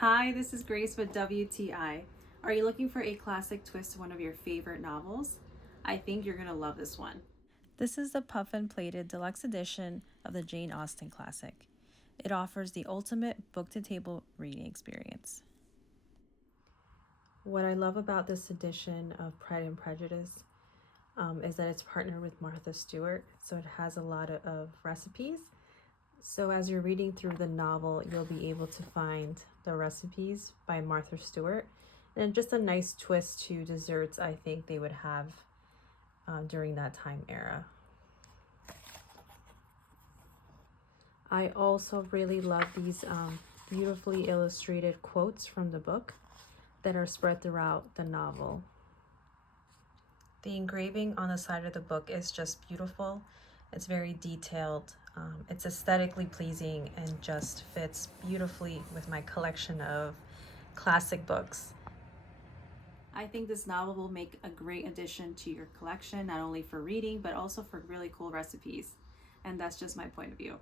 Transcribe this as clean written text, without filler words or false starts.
Hi, this is Grace with WTI. Are you looking for a classic twist to one of your favorite novels? I think you're going to love this one. This is the puff and plated deluxe edition of the Jane Austen classic. It offers the ultimate book-to-table reading experience. What I love about this edition of Pride and Prejudice is that it's partnered with Martha Stewart, so it has a lot of recipes. So as you're reading through the novel, you'll be able to find the recipes by Martha Stewart, and just a nice twist to desserts I think they would have during that time era. I also really love these beautifully illustrated quotes from the book that are spread throughout the novel. The engraving on the side of the book is just beautiful. It's very detailed. It's aesthetically pleasing and just fits beautifully with my collection of classic books. I think this novel will make a great addition to your collection, not only for reading, but also for really cool recipes. And that's just my point of view.